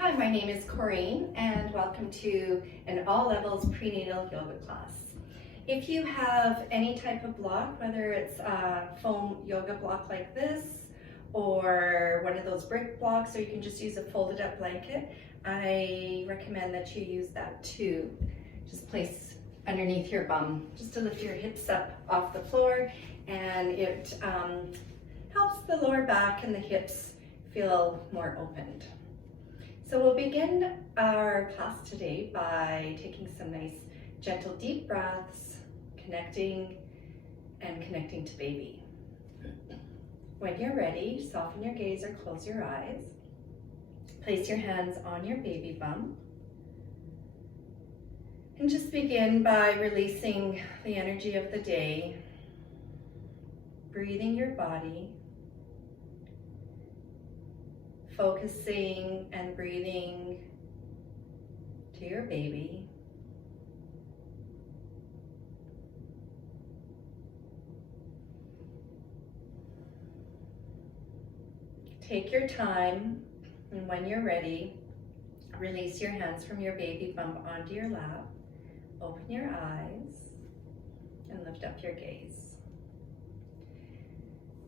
Hi, my name is Corinne and welcome to an all levels prenatal yoga class. If you have any type of block, whether it's a foam yoga block like this or one of those brick blocks, or you can just use a folded up blanket, I recommend that you use that too. Just place underneath your bum just to lift your hips up off the floor, and it helps the lower back and the hips feel more opened. So we'll begin our class today by taking some nice gentle deep breaths, connecting to baby. When you're ready, soften your gaze or close your eyes. Place your hands on your baby bump. And just begin by releasing the energy of the day, breathing your body, focusing and breathing to your baby. Take your time, and when you're ready, release your hands from your baby bump onto your lap. Open your eyes and lift up your gaze.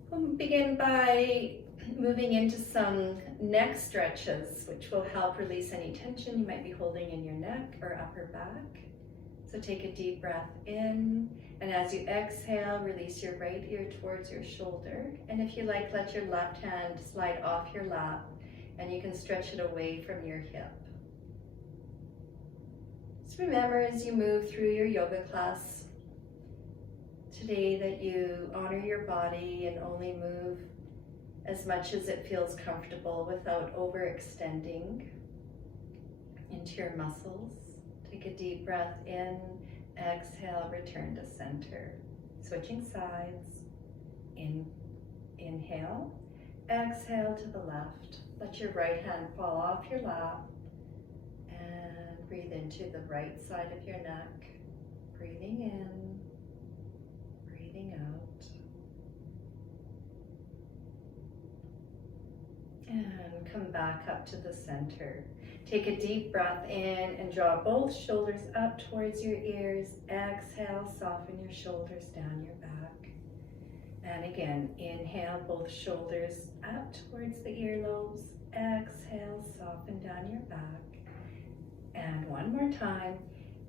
We'll begin by moving into some neck stretches, which will help release any tension you might be holding in your neck or upper back. So take a deep breath in, and as you exhale, release your right ear towards your shoulder. And if you like, let your left hand slide off your lap, and you can stretch it away from your hip. Just remember as you move through your yoga class today that you honor your body and only move as much as it feels comfortable without overextending into your muscles. Take a deep breath in, exhale, return to center. Switching sides. Inhale, exhale to the left. Let your right hand fall off your lap and breathe into the right side of your neck. Breathing in, breathing out. And come back up to the center. Take a deep breath in and draw both shoulders up towards your ears. Exhale, soften your shoulders down your back. And again, inhale, both shoulders up towards the earlobes. Exhale, soften down your back. And one more time.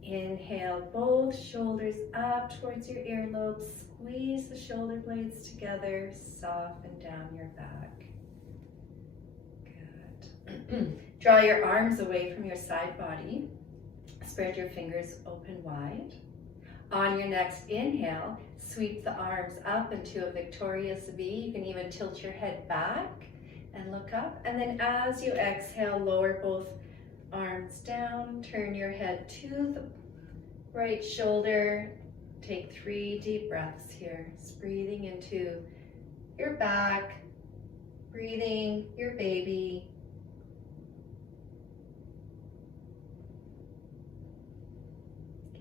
Inhale, both shoulders up towards your earlobes. Squeeze the shoulder blades together. Soften down your back. Draw your arms away from your side body. Spread your fingers open wide. On your next inhale, sweep the arms up into a victorious V. You can even tilt your head back and look up. And then as you exhale, lower both arms down. Turn your head to the right shoulder. Take 3 deep breaths here. Just breathing into your back, breathing your baby.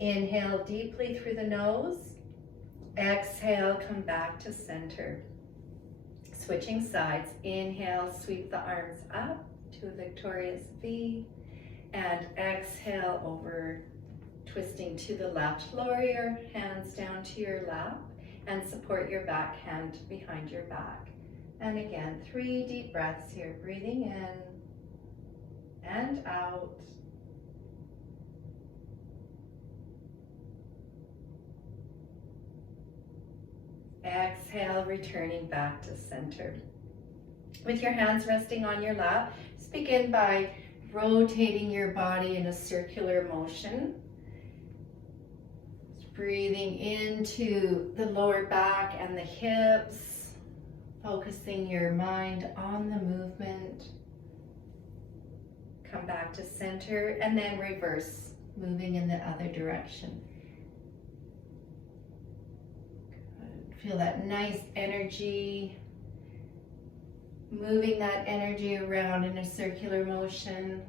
Inhale deeply through the nose. Exhale, come back to center. Switching sides. Inhale, sweep the arms up to a victorious V. And exhale over, twisting to the left. Lower your hands down to your lap and support your back hand behind your back. And again, 3 deep breaths here. Breathing in and out. Exhale, returning back to center. With your hands resting on your lap, just begin by rotating your body in a circular motion. Just breathing into the lower back and the hips, focusing your mind on the movement. Come back to center and then reverse, moving in the other direction. Feel that nice energy, moving that energy around in a circular motion,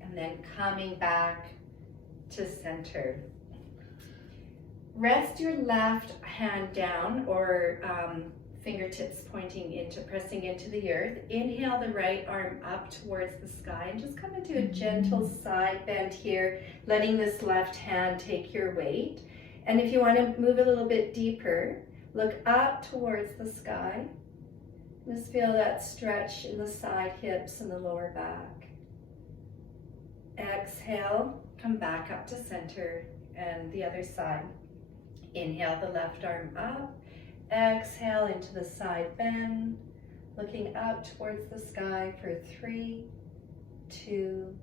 and then coming back to center. Rest your left hand down or fingertips pressing into the earth. Inhale the right arm up towards the sky and just come into a gentle side bend here, letting this left hand take your weight. And if you want to move a little bit deeper, look up towards the sky. Just feel that stretch in the side hips and the lower back. Exhale, come back up to center and the other side. Inhale the left arm up. Exhale into the side bend, looking up towards the sky for 3, 2,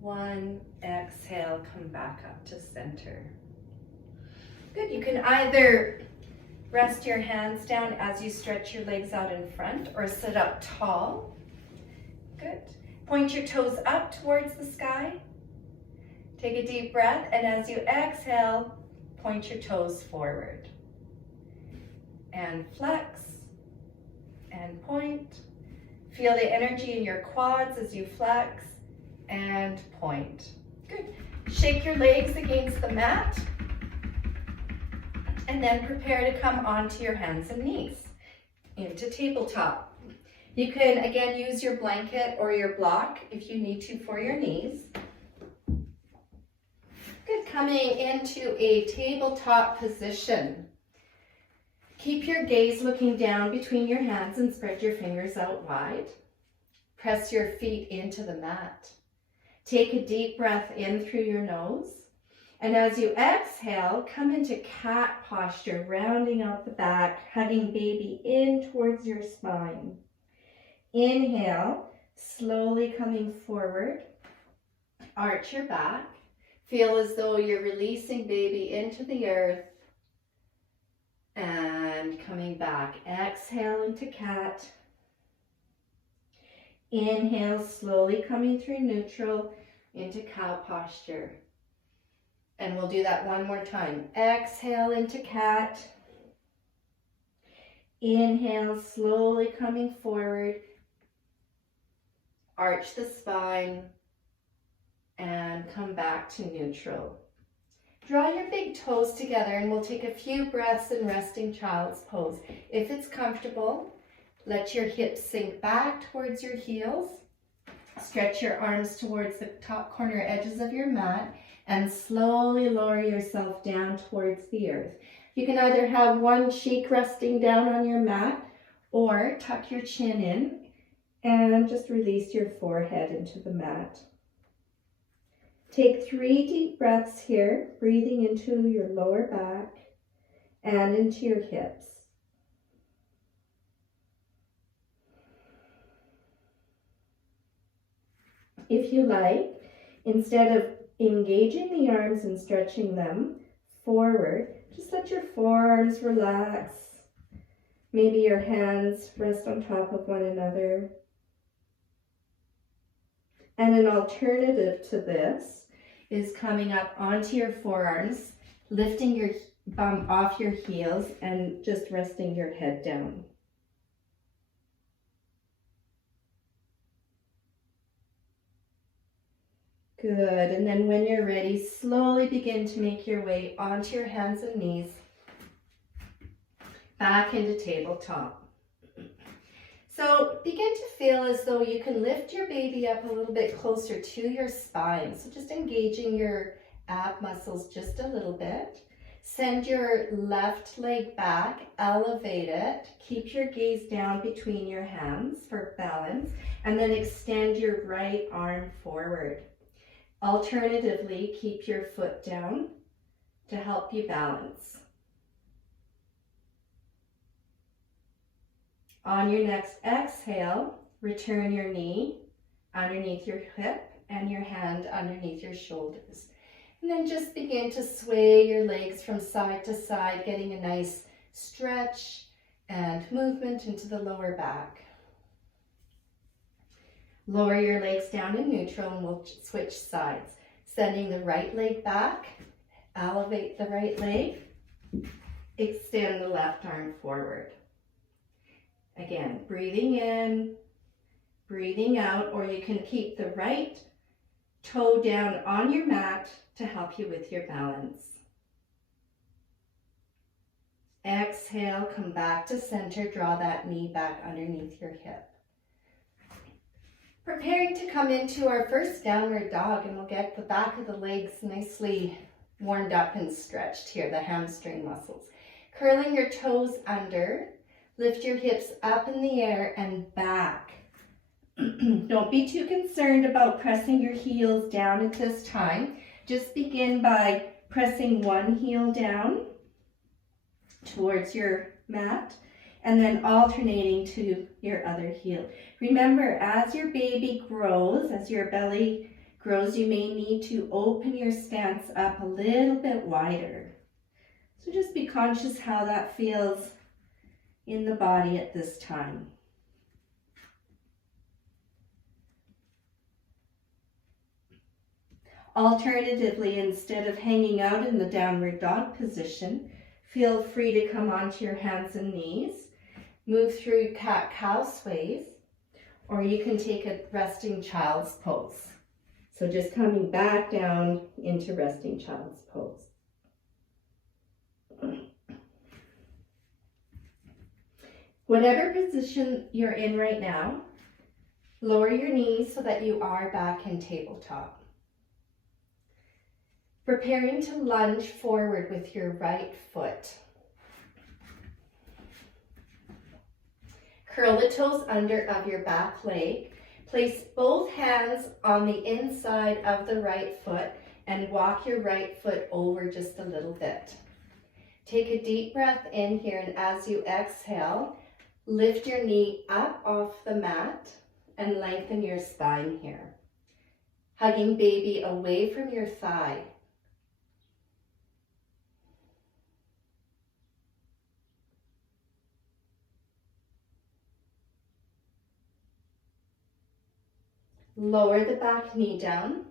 1. Exhale, come back up to center. Good, you can either rest your hands down as you stretch your legs out in front or sit up tall. Good. Point your toes up towards the sky. Take a deep breath, and as you exhale, point your toes forward. And flex, and point. Feel the energy in your quads as you flex, and point. Good. Shake your legs against the mat, and then prepare to come onto your hands and knees into tabletop. You can again use your blanket or your block if you need to for your knees. Good, coming into a tabletop position. Keep your gaze looking down between your hands and spread your fingers out wide. Press your feet into the mat. Take a deep breath in through your nose. And as you exhale, come into cat posture, rounding out the back, hugging baby in towards your spine. Inhale, slowly coming forward. Arch your back. Feel as though you're releasing baby into the earth. And coming back. Exhale into cat. Inhale, slowly coming through neutral into cow posture. And we'll do that one more time. Exhale into cat. Inhale, slowly coming forward. Arch the spine. And come back to neutral. Draw your big toes together and we'll take a few breaths in resting child's pose. If it's comfortable, let your hips sink back towards your heels. Stretch your arms towards the top corner edges of your mat and slowly lower yourself down towards the earth. You can either have one cheek resting down on your mat or tuck your chin in and just release your forehead into the mat. Take 3 deep breaths here, breathing into your lower back and into your hips. If you like, instead of engaging the arms and stretching them forward, just let your forearms relax. Maybe your hands rest on top of one another. And an alternative to this is coming up onto your forearms, lifting your bum off your heels and just resting your head down. Good, and then when you're ready, slowly begin to make your way onto your hands and knees, back into tabletop. So begin to feel as though you can lift your baby up a little bit closer to your spine. So just engaging your ab muscles just a little bit. Send your left leg back, elevate it. Keep your gaze down between your hands for balance, and then extend your right arm forward. Alternatively, keep your foot down to help you balance. On your next exhale, return your knee underneath your hip and your hand underneath your shoulders. And then just begin to sway your legs from side to side, getting a nice stretch and movement into the lower back. Lower your legs down in neutral and we'll switch sides. Sending the right leg back, elevate the right leg, extend the left arm forward. Again, breathing in, breathing out, or you can keep the right toe down on your mat to help you with your balance. Exhale, come back to center, draw that knee back underneath your hip. Preparing to come into our first downward dog, and we'll get the back of the legs nicely warmed up and stretched here, the hamstring muscles. Curling your toes under, lift your hips up in the air and back. Don't be too concerned about pressing your heels down at this time. Just begin by pressing one heel down towards your mat and then alternating to your other heel. Remember, as your baby grows, as your belly grows, you may need to open your stance up a little bit wider. So just be conscious how that feels in the body at this time. Alternatively, instead of hanging out in the downward dog position, feel free to come onto your hands and knees, move through cat-cow sways, or you can take a resting child's pose. So just coming back down into resting child's pose. Whatever position you're in right now, lower your knees so that you are back in tabletop. Preparing to lunge forward with your right foot. Curl the toes under of your back leg. Place both hands on the inside of the right foot and walk your right foot over just a little bit. Take a deep breath in here, and as you exhale, lift your knee up off the mat and lengthen your spine here. Hugging baby away from your thigh. Lower the back knee down.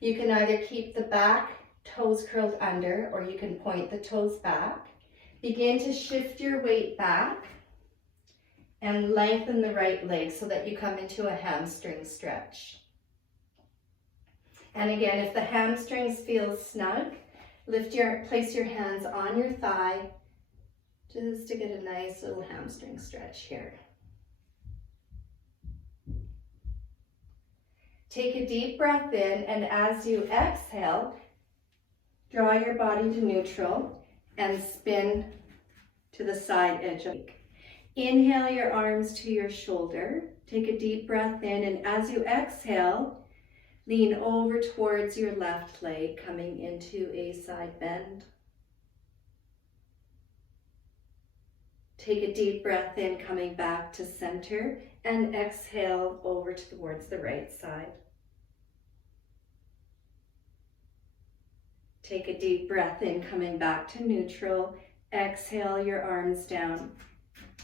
You can either keep the back toes curled under or you can point the toes back. Begin to shift your weight back and lengthen the right leg so that you come into a hamstring stretch. And again, if the hamstrings feel snug, place your hands on your thigh just to get a nice little hamstring stretch here. Take a deep breath in, and as you exhale, draw your body to neutral and spin to the side edge. Inhale your arms to your shoulder. Take a deep breath in, and as you exhale, lean over towards your left leg, coming into a side bend. Take a deep breath in, coming back to center, and exhale over towards the right side. Take a deep breath in, coming back to neutral. Exhale your arms down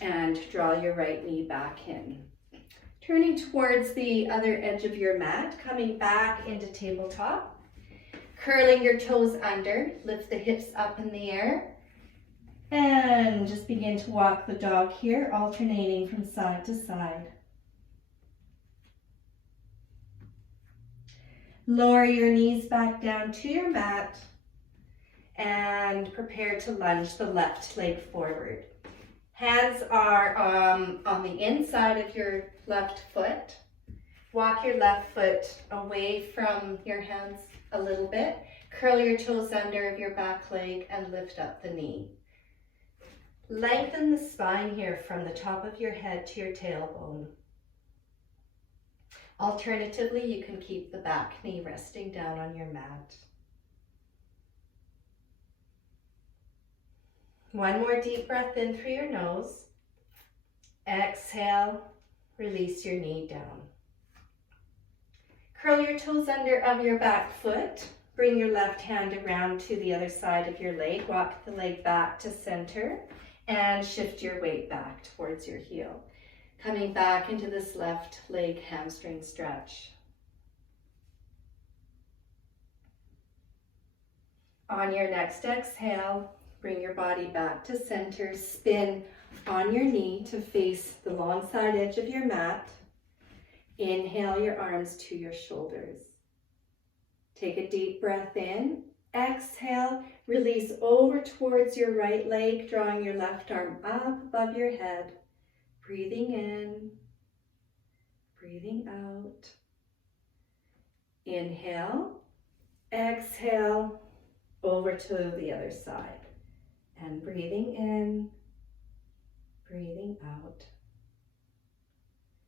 and draw your right knee back in. Turning towards the other edge of your mat, coming back into tabletop. Curling your toes under, lift the hips up in the air. And just begin to walk the dog here, alternating from side to side. Lower your knees back down to your mat and prepare to lunge the left leg forward. Hands are on the inside of your left foot. Walk your left foot away from your hands a little bit. Curl your toes under of your back leg and lift up the knee. Lengthen the spine here from the top of your head to your tailbone. Alternatively, you can keep the back knee resting down on your mat. One more deep breath in through your nose. Exhale, release your knee down. Curl your toes under of your back foot. Bring your left hand around to the other side of your leg. Walk the leg back to center and shift your weight back towards your heel. Coming back into this left leg hamstring stretch. On your next exhale, bring your body back to center. Spin on your knee to face the long side edge of your mat. Inhale your arms to your shoulders. Take a deep breath in Exhale, release over towards your right leg, drawing your left arm up above your head. Breathing in, breathing out. Inhale, exhale, over to the other side. And breathing in, breathing out.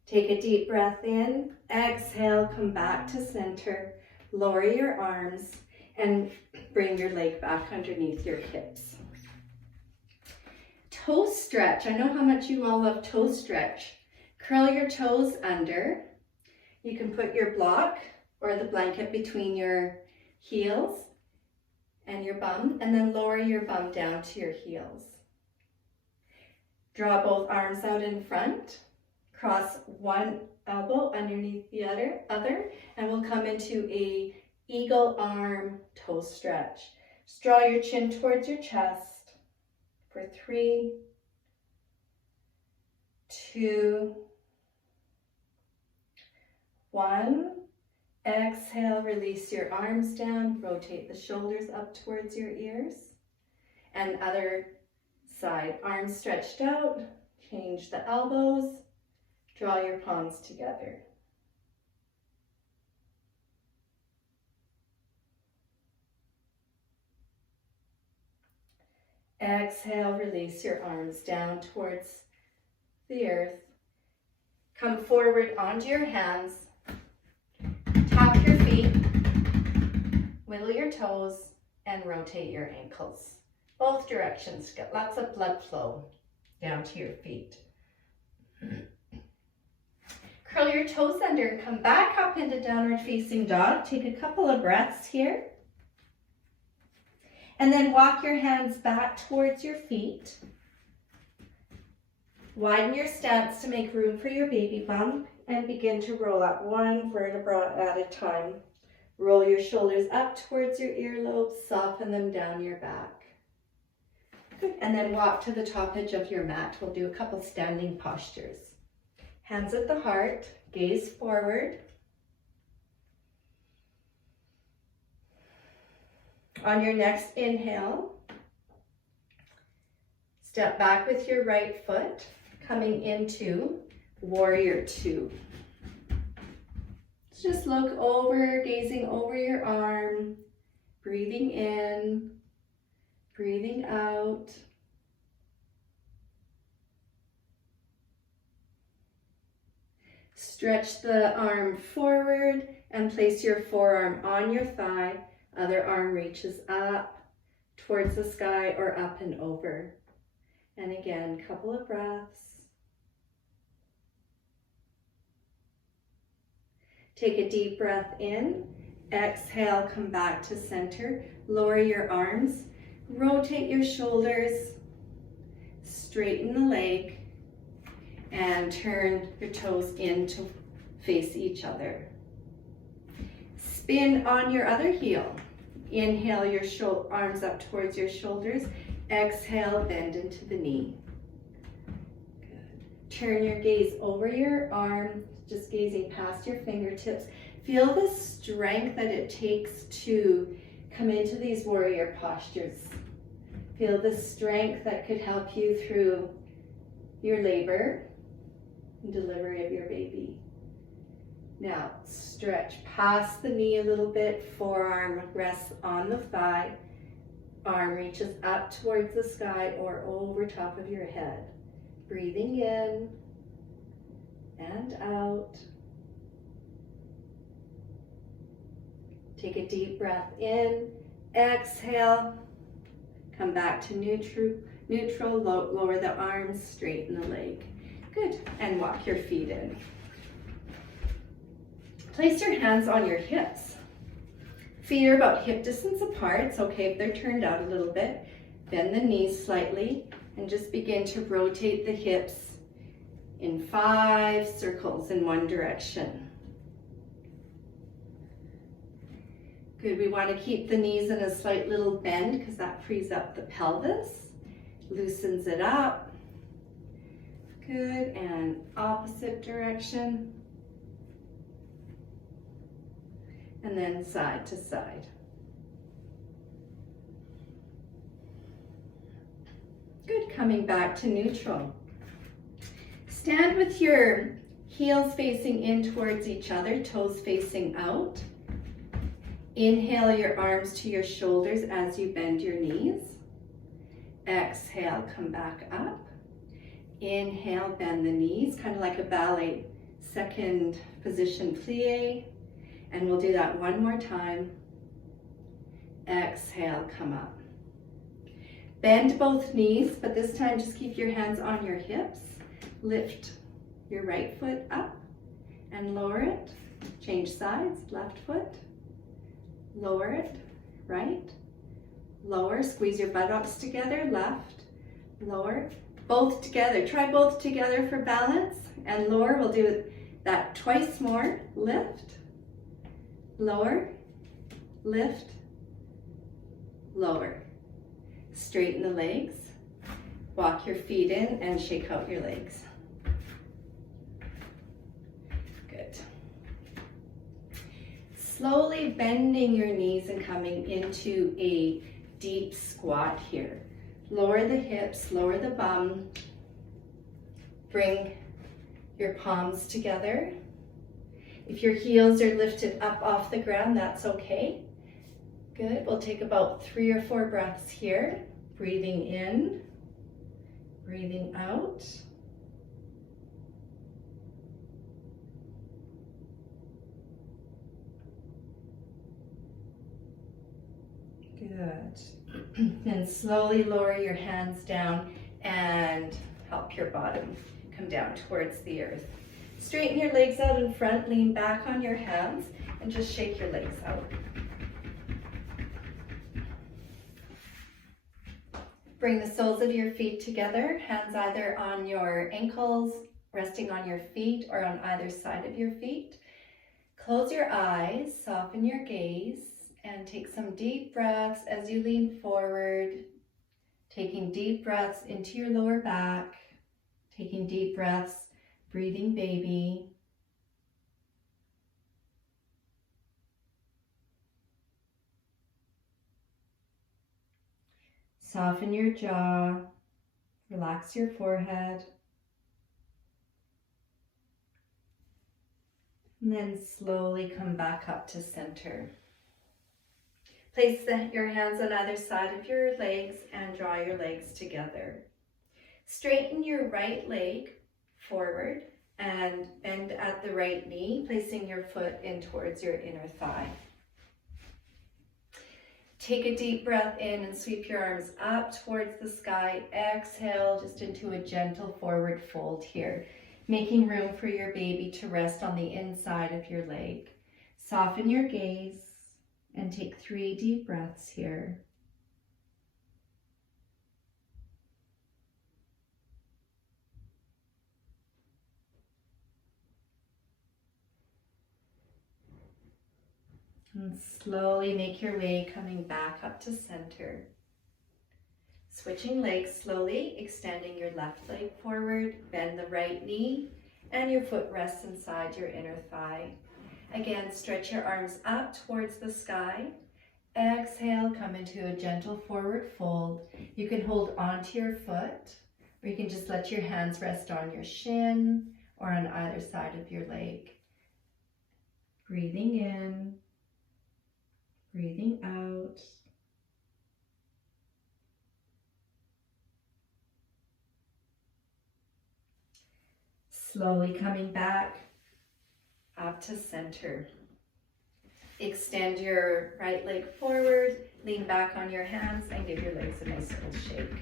Take a deep breath in, exhale, come back to center. Lower your arms and bring your leg back underneath your hips. Toe stretch. I know how much you all love toe stretch. Curl your toes under. You can put your block or the blanket between your heels and your bum, and then lower your bum down to your heels. Draw both arms out in front. Cross one elbow underneath the other, and we'll come into a eagle arm toe stretch. Just draw your chin towards your chest for 3, 2, 1. Exhale, release your arms down, rotate the shoulders up towards your ears. And other side, arms stretched out, change the elbows, draw your palms together. Exhale, release your arms down towards the earth. Come forward onto your hands. Tap your feet, wiggle your toes, and rotate your ankles. Both directions. Get lots of blood flow down to your feet. Curl your toes under and come back up into downward facing dog. Take a couple of breaths here. And then walk your hands back towards your feet. Widen your stance to make room for your baby bump and begin to roll up one vertebra at a time. Roll your shoulders up towards your earlobes, soften them down your back. Good. And then walk to the top edge of your mat. We'll do a couple standing postures. Hands at the heart, gaze forward. On your next inhale, step back with your right foot, coming into warrior 2. Just look over, gazing over your arm, breathing in, breathing out. Stretch the arm forward and place your forearm on your thigh. Other arm reaches up towards the sky or up and over. And again, couple of breaths. Take a deep breath in. Exhale, come back to center. Lower your arms. Rotate your shoulders. Straighten the leg. And turn your toes in to face each other. Spin on your other heel. Inhale your arms up towards your shoulders. Exhale, bend into the knee. Good. Turn your gaze over your arm, just gazing past your fingertips. Feel the strength that it takes to come into these warrior postures. Feel the strength that could help you through your labor and delivery of your baby. Now, stretch past the knee a little bit, forearm rests on the thigh, arm reaches up towards the sky or over top of your head. Breathing in and out. Take a deep breath in, exhale, come back to neutral, lower the arms, straighten the leg. Good, and walk your feet in. Place your hands on your hips. Feet are about hip distance apart. It's okay if they're turned out a little bit. Bend the knees slightly and just begin to rotate the hips in 5 circles in one direction. Good, we want to keep the knees in a slight little bend because that frees up the pelvis, loosens it up. Good, and opposite direction. And then side to side. coming back to neutral. Stand with your heels facing in towards each other, toes facing out. Inhale your arms to your shoulders as you bend your knees. Exhale, come back up. Inhale, bend the knees, kind of like a ballet second position plie. And we'll do that one more time. Exhale, come up. Bend both knees, but this time just keep your hands on your hips. Lift your right foot up and lower it. Change sides, left foot. Lower it, right. Lower, squeeze your buttocks together, left, lower. Both together, try both together for balance. And lower, we'll do that twice more. Lift, lower, lift, lower. Straighten the legs, walk your feet in and shake out your legs. Good. Slowly bending your knees and coming into a deep squat here. Lower the hips, lower the bum. Bring your palms together. If your heels are lifted up off the ground, that's okay. Good, we'll take about 3 or 4 breaths here. Breathing in, breathing out. Good. And slowly lower your hands down and help your bottom come down towards the earth. Straighten your legs out in front, lean back on your hands, and just shake your legs out. Bring the soles of your feet together, hands either on your ankles, resting on your feet, or on either side of your feet. Close your eyes, soften your gaze, and take some deep breaths as you lean forward. Taking deep breaths into your lower back, taking deep breaths, breathing baby. Soften your jaw, relax your forehead, and then slowly come back up to center. Place your hands on either side of your legs and draw your legs together. Straighten your right leg forward and bend at the right knee, placing your foot in towards your inner thigh. Take a deep breath in and sweep your arms up towards the sky. Exhale just into a gentle forward fold here, making room for your baby to rest on the inside of your leg. Soften your gaze and take 3 deep breaths here. And slowly make your way coming back up to center. Switching legs slowly, extending your left leg forward, bend the right knee, and your foot rests inside your inner thigh. Again, stretch your arms up towards the sky. Exhale, come into a gentle forward fold. You can hold onto your foot, or you can just let your hands rest on your shin or on either side of your leg. Breathing in. Breathing out. Slowly coming back up to center. Extend your right leg forward, lean back on your hands, and give your legs a nice little shake.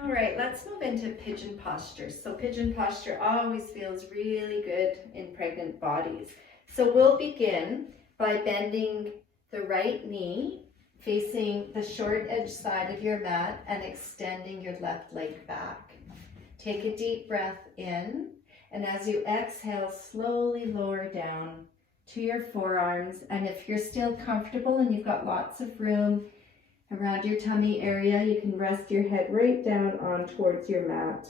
All right, let's move into pigeon posture. So pigeon posture always feels really good in pregnant bodies. So we'll begin by bending the right knee, facing the short edge side of your mat and extending your left leg back. Take a deep breath in, and as you exhale, slowly lower down to your forearms. And if you're still comfortable and you've got lots of room around your tummy area, you can rest your head right down on towards your mat.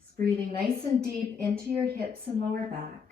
Just breathing nice and deep into your hips and lower back.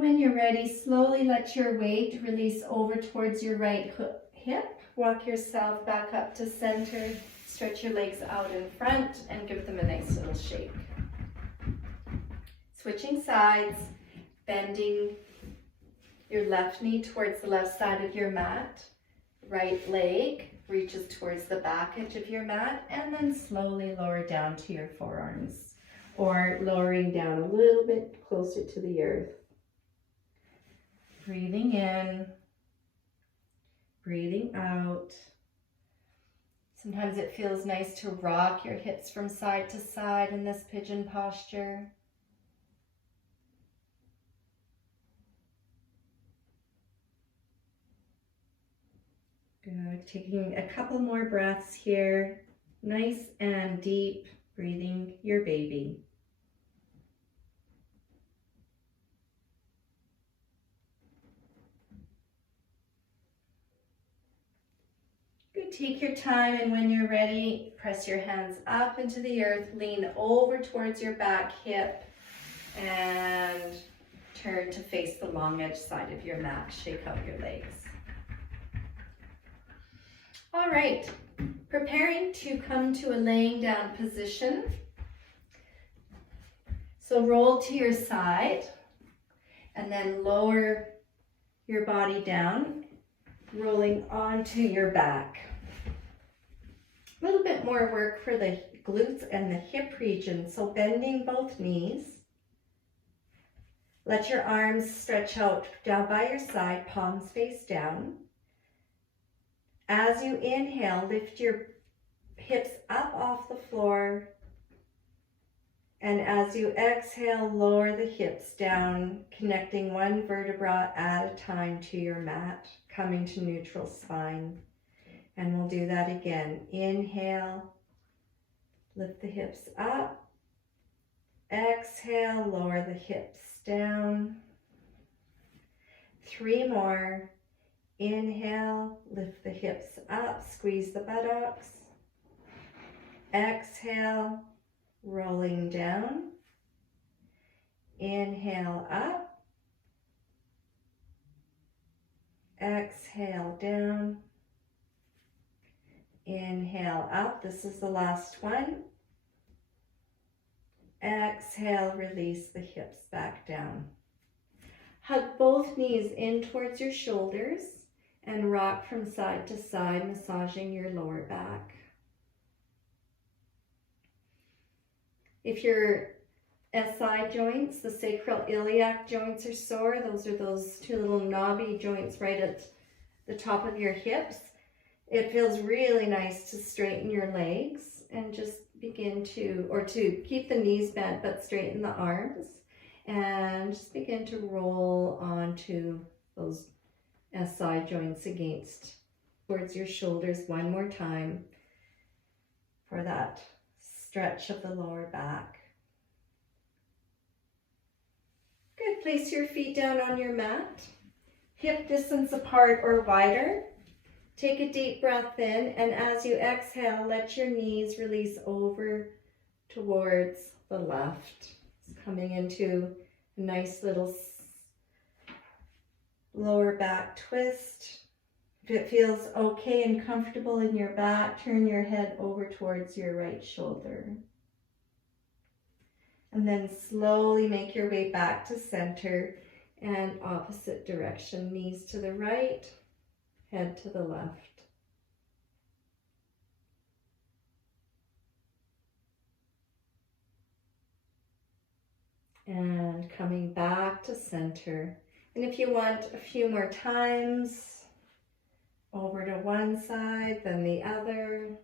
when you're ready, slowly let your weight release over towards your right hip. Walk yourself back up to center. Stretch your legs out in front and give them a nice little shake. Switching sides, bending your left knee towards the left side of your mat. Right leg reaches towards the back edge of your mat, and then slowly lower down to your forearms, or lowering down a little bit closer to the earth. Breathing in, breathing out. Sometimes it feels nice to rock your hips from side to side in this pigeon posture. Good. Taking a couple more breaths here. Nice and deep, breathing your baby. Good. Take your time, and when you're ready, press your hands up into the earth, lean over towards your back hip, and turn to face the long edge side of your mat. Shake out your legs. All right, preparing to come to a laying down position. So roll to your side and then lower your body down, rolling onto your back. A little bit more work for the glutes and the hip region, so bending both knees. Let your arms stretch out down by your side, palms face down. As you inhale, lift your hips up off the floor. And as you exhale, lower the hips down, connecting one vertebra at a time to your mat, coming to neutral spine. And we'll do that again. Inhale, lift the hips up. Exhale, lower the hips down. 3 more. Inhale, lift the hips up, squeeze the buttocks. Exhale, rolling down. Inhale up. Exhale down. Inhale up. This is the last one. Exhale, release the hips back down. Hug both knees in towards your shoulders and rock from side to side, massaging your lower back. If your SI joints, the sacral iliac joints, are sore, those are those 2 little knobby joints right at the top of your hips. It feels really nice to straighten your legs and just begin to keep the knees bent but straighten the arms, and just begin to roll onto those SI joints towards your shoulders one more time for that stretch of the lower back. Good. Place your feet down on your mat, hip distance apart or wider. Take a deep breath in, and as you exhale, let your knees release over towards the left. It's coming into a nice little lower back twist. If it feels okay and comfortable in your back, turn your head over towards your right shoulder. And then slowly make your way back to center and opposite direction. Knees to the right, head to the left. And coming back to center. And if you want a few more times, over to one side, then the other.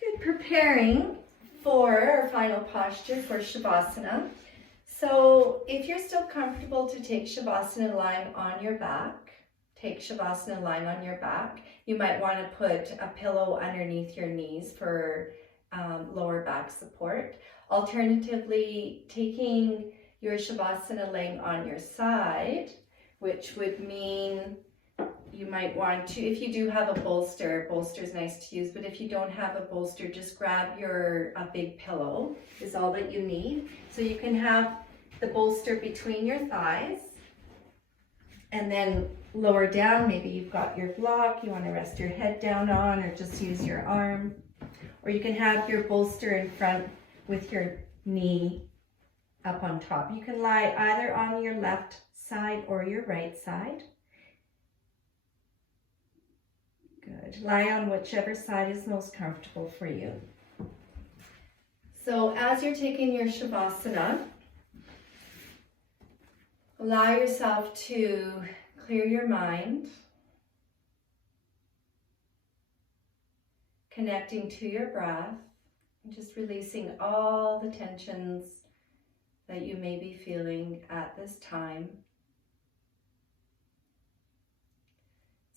Good. Preparing for our final posture for Shavasana. So if you're still comfortable to take Shavasana lying on your back, take Shavasana lying on your back. You might want to put a pillow underneath your knees for lower back support. Alternatively, taking your Shavasana laying on your side, which would mean you might want to, if you do have a bolster is nice to use, but if you don't have a bolster, just grab a big pillow is all that you need. So you can have the bolster between your thighs, and then lower down, maybe you've got your block you want to rest your head down on, or just use your arm. Or you can have your bolster in front with your knee up on top. You can lie either on your left side or your right side. Good. Lie on whichever side is most comfortable for you. So as you're taking your Shavasana, allow yourself to clear your mind, connecting to your breath, and just releasing all the tensions that you may be feeling at this time.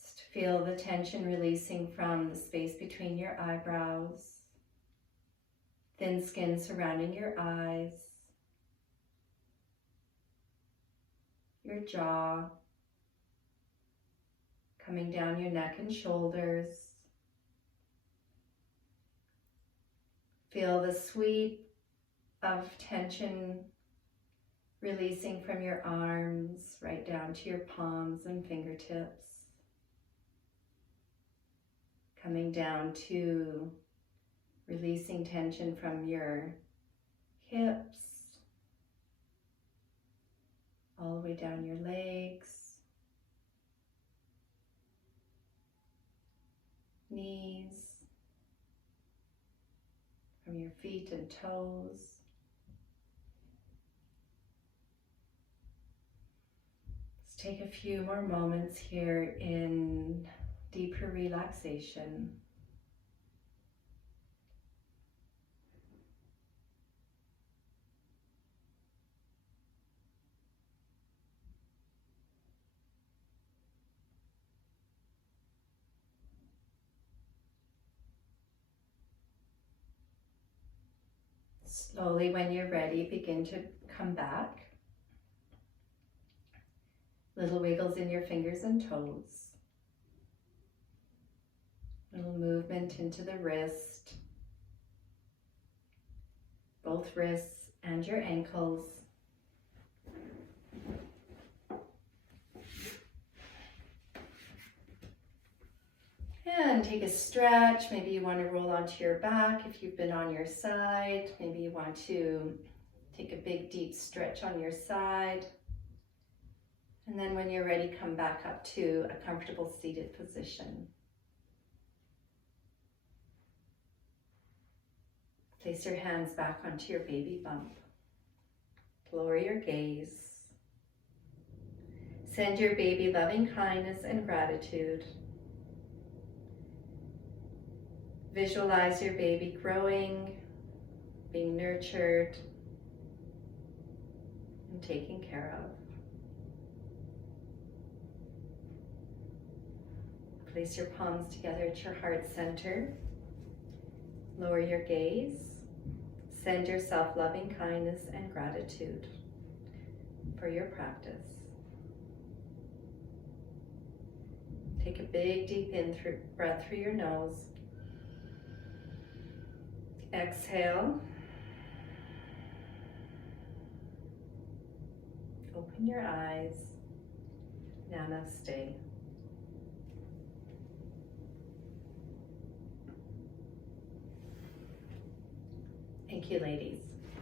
Just feel the tension releasing from the space between your eyebrows, thin skin surrounding your eyes, your jaw, coming down your neck and shoulders. Feel the sweep of tension releasing from your arms right down to your palms and fingertips. Coming down to releasing tension from your hips, all the way down your legs, knees, from your feet and toes. Let's take a few more moments here in deeper relaxation. Slowly, when you're ready, begin to come back. Little wiggles in your fingers and toes. Little movement into the wrist, both wrists and your ankles. And take a stretch. Maybe you want to roll onto your back if you've been on your side. Maybe you want to take a big deep stretch on your side. And then when you're ready, come back up to a comfortable seated position. Place your hands back onto your baby bump. Lower your gaze. Send your baby loving kindness and gratitude. Visualize your baby growing, being nurtured, and taken care of. Place your palms together at your heart center. Lower your gaze. Send yourself loving kindness and gratitude for your practice. Take a big deep breath through your nose. Exhale. Open your eyes. Namaste. Thank you, ladies.